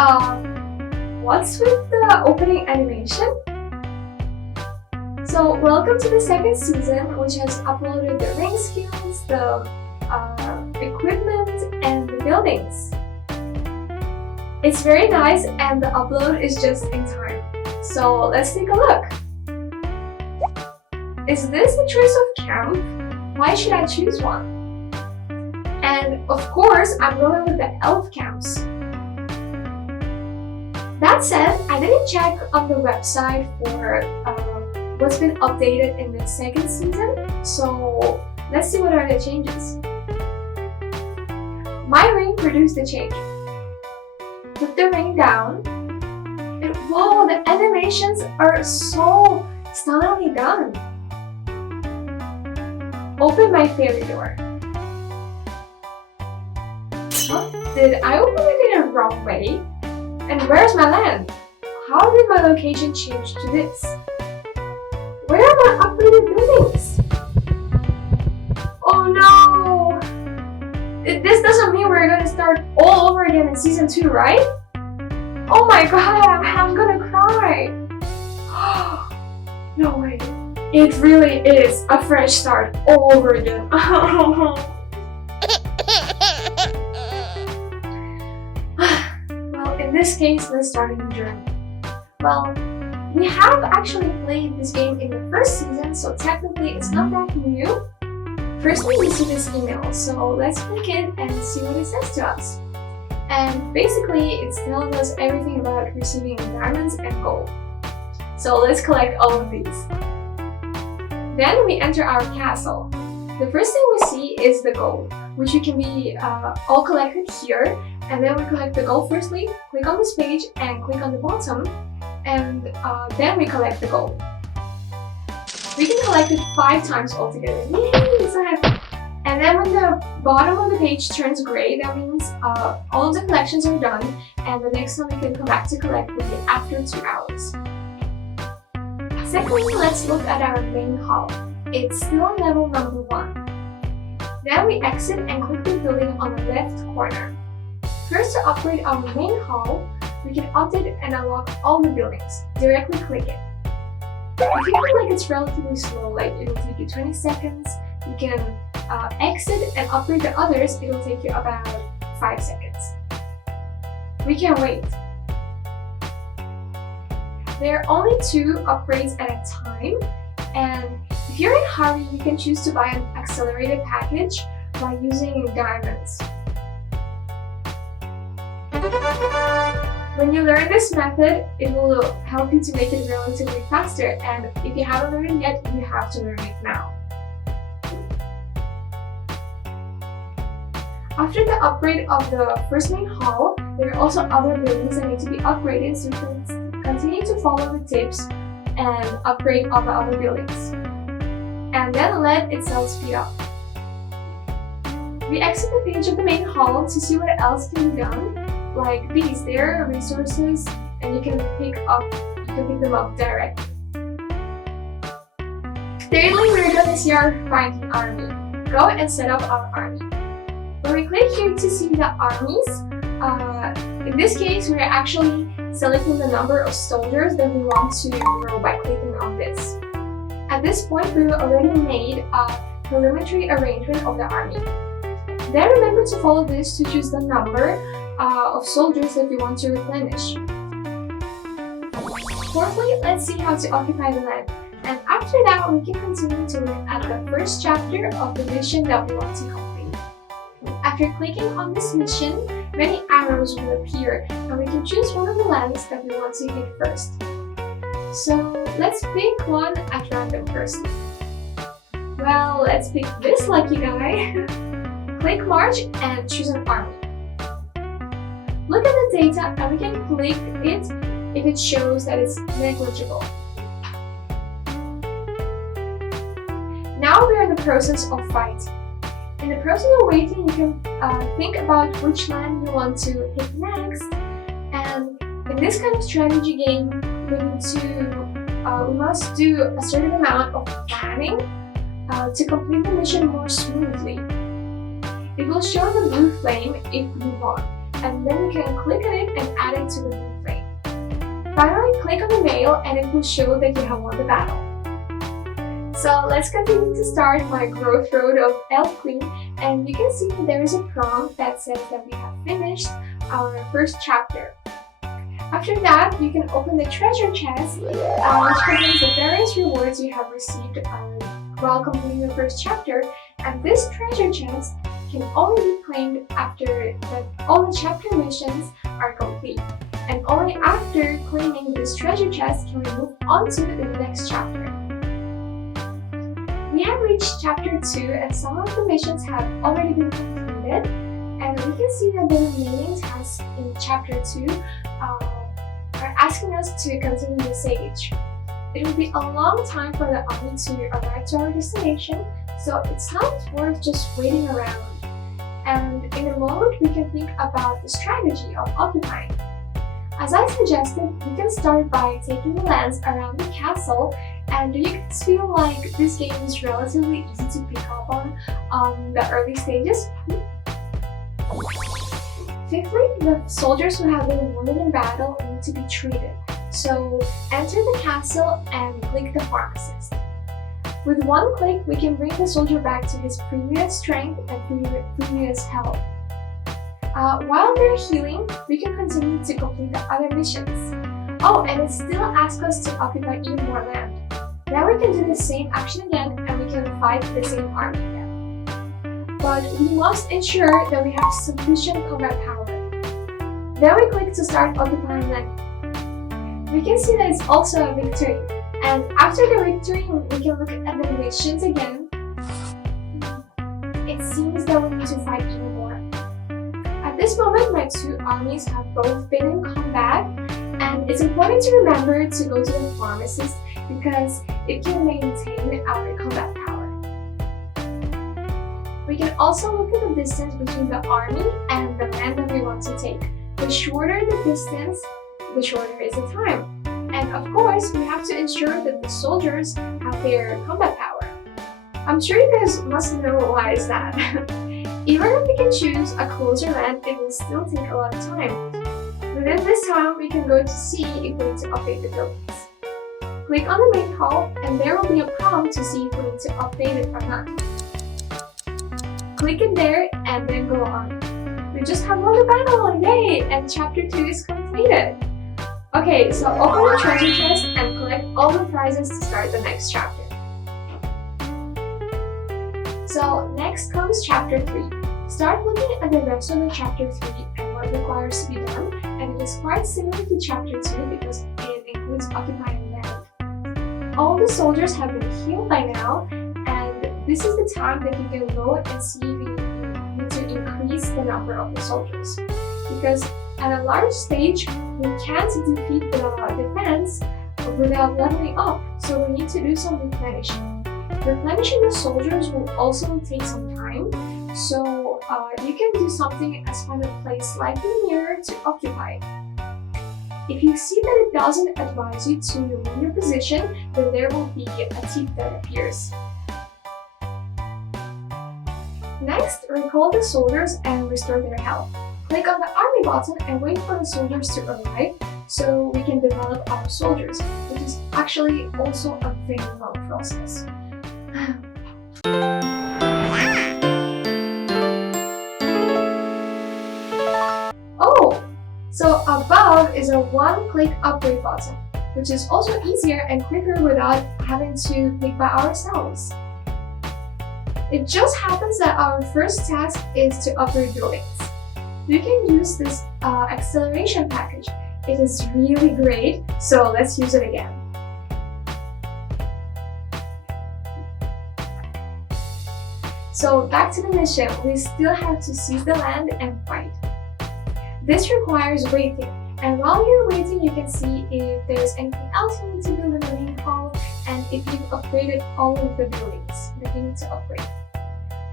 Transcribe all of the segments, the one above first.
What's with the opening animation? So, welcome to the second season, which has uploaded the ring skills, the equipment, and the buildings. It's very nice and the upload is just in time. So, let's take a look. Is this the choice of camp? Why should I choose one? And of course, I'm going with the elf camps. That said, I didn't check on the website for what's been updated in the second season, so let's see what are the changes. My ring produced a change. Put the ring down, and whoa, the animations are so stunningly done. Open my fairy door. Huh? Did I open it in the wrong way? And where's my land? How did my location change to this? Where are my upgraded buildings? Oh no! This doesn't mean we're gonna start all over again in season 2, right? Oh my god, I'm gonna cry! No way. It really is a fresh start all over again. Well, in this case, let's start a new journey. Well, we have actually played this game in the first season, so technically it's not that new. First we receive this email, so let's click it and see what it says to us. And basically it tells us everything about receiving diamonds and gold. So let's collect all of these. Then we enter our castle. The first thing we see is the gold, which can be all collected here. And then we collect the gold firstly, click on this page and click on the bottom. And then we collect the gold. We can collect it 5 times altogether. Yay! So happy! And then when the bottom of the page turns gray, that means all of the collections are done, and the next time we can come back to collect will be after 2 hours. Secondly, let's look at our main hall. It's still on level number 1. Then we exit and click the building on the left corner. First, to upgrade our main hall, we can update and unlock all the buildings. Directly click it. If you feel like it's relatively slow, like it will take you 20 seconds, you can exit and upgrade the others. It will take you about 5 seconds. We can wait. There are only 2 upgrades at a time, and if you're in a hurry, you can choose to buy an accelerated package by using diamonds. When you learn this method, it will help you to make it relatively faster, and if you haven't learned it yet, you have to learn it now. After the upgrade of the first main hall, there are also other buildings that need to be upgraded, so you can continue to follow the tips and upgrade all the other buildings. And then let itself speed up. We exit the page of the main hall to see what else can be done. Like these, there are resources and you can pick them up directly. Thirdly, we're going to see our fighting army. Go and set up our army. When we click here to see the armies, in this case we're actually selecting the number of soldiers that we want to grow by clicking on this. At this point, we've already made a preliminary arrangement of the army. Then remember to follow this to choose the number of soldiers that you want to replenish. Fourthly, let's see how to occupy the land. And after that, we can continue to look at the first chapter of the mission that we want to complete. After clicking on this mission, many arrows will appear, and we can choose one of the lands that we want to hit first. So let's pick one at random first. Well, let's pick this lucky guy. Click March and choose an army. Look at the data and we can click it if it shows that it's negligible. Now we are in the process of fighting. In the process of waiting, you can think about which land you want to hit next. And in this kind of strategy game, we must do a certain amount of planning to complete the mission more smoothly. It will show the blue flame if you won. and then you can click on it and add it to the blue flame. Finally, click on the mail and it will show that you have won the battle. So let's continue to start my growth road of Elf Queen, and you can see that there is a prompt that says that we have finished our first chapter. After that, you can open the treasure chest, which contains the various rewards you have received while completing the first chapter, and this treasure chest can only be claimed after all the chapter missions are complete, and only after claiming this treasure chest can we move on to the next chapter. We have reached chapter 2 and some of the missions have already been completed, and we can see that the remaining tasks in chapter 2 are asking us to continue the stage. It will be a long time for the army to arrive to our destination, so it's not worth just waiting around. And in a moment, we can think about the strategy of occupying. As I suggested, we can start by taking the lands around the castle, and you can feel like this game is relatively easy to pick up on the early stages. Fifthly, the soldiers who have been wounded in battle need to be treated. So enter the castle and click the pharmacist. With one click, we can bring the soldier back to his previous strength and previous health. While they're healing, we can continue to complete the other missions. Oh, and it still asks us to occupy even more land. Now we can do the same action again and we can fight the same army again. But we must ensure that we have sufficient combat power. Then we click to start occupying land. We can see that it's also a victory. And after the victory, we can look at the missions again. It seems that we need to fight even more. At this moment, my two armies have both been in combat, and it's important to remember to go to the pharmacist because it can maintain our combat power. We can also look at the distance between the army and the land that we want to take. The shorter the distance, the shorter is the time. And of course, we have to ensure that the soldiers have their combat power. I'm sure you guys must know why is that. Even if we can choose a closer land, it will still take a lot of time. Within this time, we can go to see if we need to update the buildings. Click on the main hall, and there will be a prompt to see if we need to update it or not. Click it there, and then go on. We just have won the battle, yay! And chapter 2 is completed. Okay, so open the treasure chest and collect all the prizes to start the next chapter. So next comes chapter 3. Start looking at the rest of the chapter 3 and what requires to be done, and it is quite similar to chapter 2 because it includes occupying land. All the soldiers have been healed by now, and this is the time that you can go and see if you need to increase the number of the soldiers. Because at a large stage, we can't defeat the defense without leveling up, so we need to do some replenishing. Replenishing the soldiers will also take some time, so you can do something as find a place slightly nearer to occupy. If you see that it doesn't advise you to move your position, then there will be a tick that appears. Next, recall the soldiers and restore their health. Click on the army button and wait for the soldiers to arrive so we can develop our soldiers, which is actually also a very long process. Oh! So above is a one-click upgrade button, which is also easier and quicker without having to click by ourselves. It just happens that our first task is to upgrade buildings. You can use this acceleration package. It is really great, so let's use it again. So back to the mission, we still have to seize the land and fight. This requires waiting, and while you're waiting you can see if there's anything else you need to build in the main hall and if you've upgraded all of the buildings that you need to upgrade.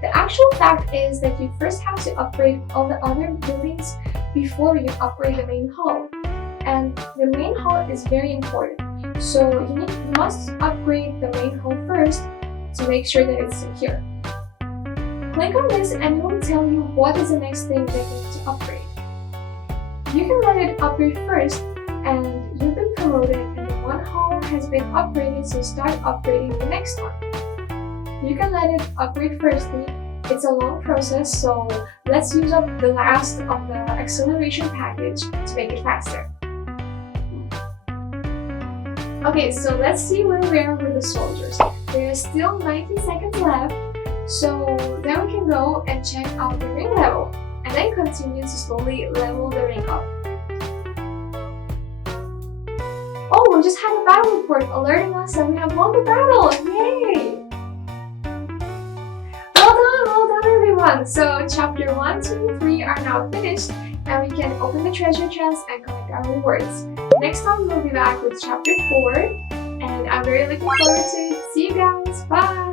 The actual fact is that you first have to upgrade all the other buildings before you upgrade the main hall. And the main hall is very important, so you must upgrade the main hall first to make sure that it's secure. Click on this and it will tell you what is the next thing that you need to upgrade. You can let it upgrade first, and you've been promoted and the one hall has been upgraded, so start upgrading the next one. You can let it upgrade firstly. It's a long process, so let's use up the last of the acceleration package to make it faster. Okay, so let's see where we are with the soldiers. There's still 90 seconds left, so then we can go and check out the ring level, and then continue to slowly level the ring up. Oh, we just had a battle report alerting us that we have won the battle! Yay! Well done everyone! So chapter 1, 2, and 3 are now finished, and we can open the treasure chest and collect our rewards. Next time we'll be back with chapter 4, and I'm very looking forward to it. See you guys! Bye!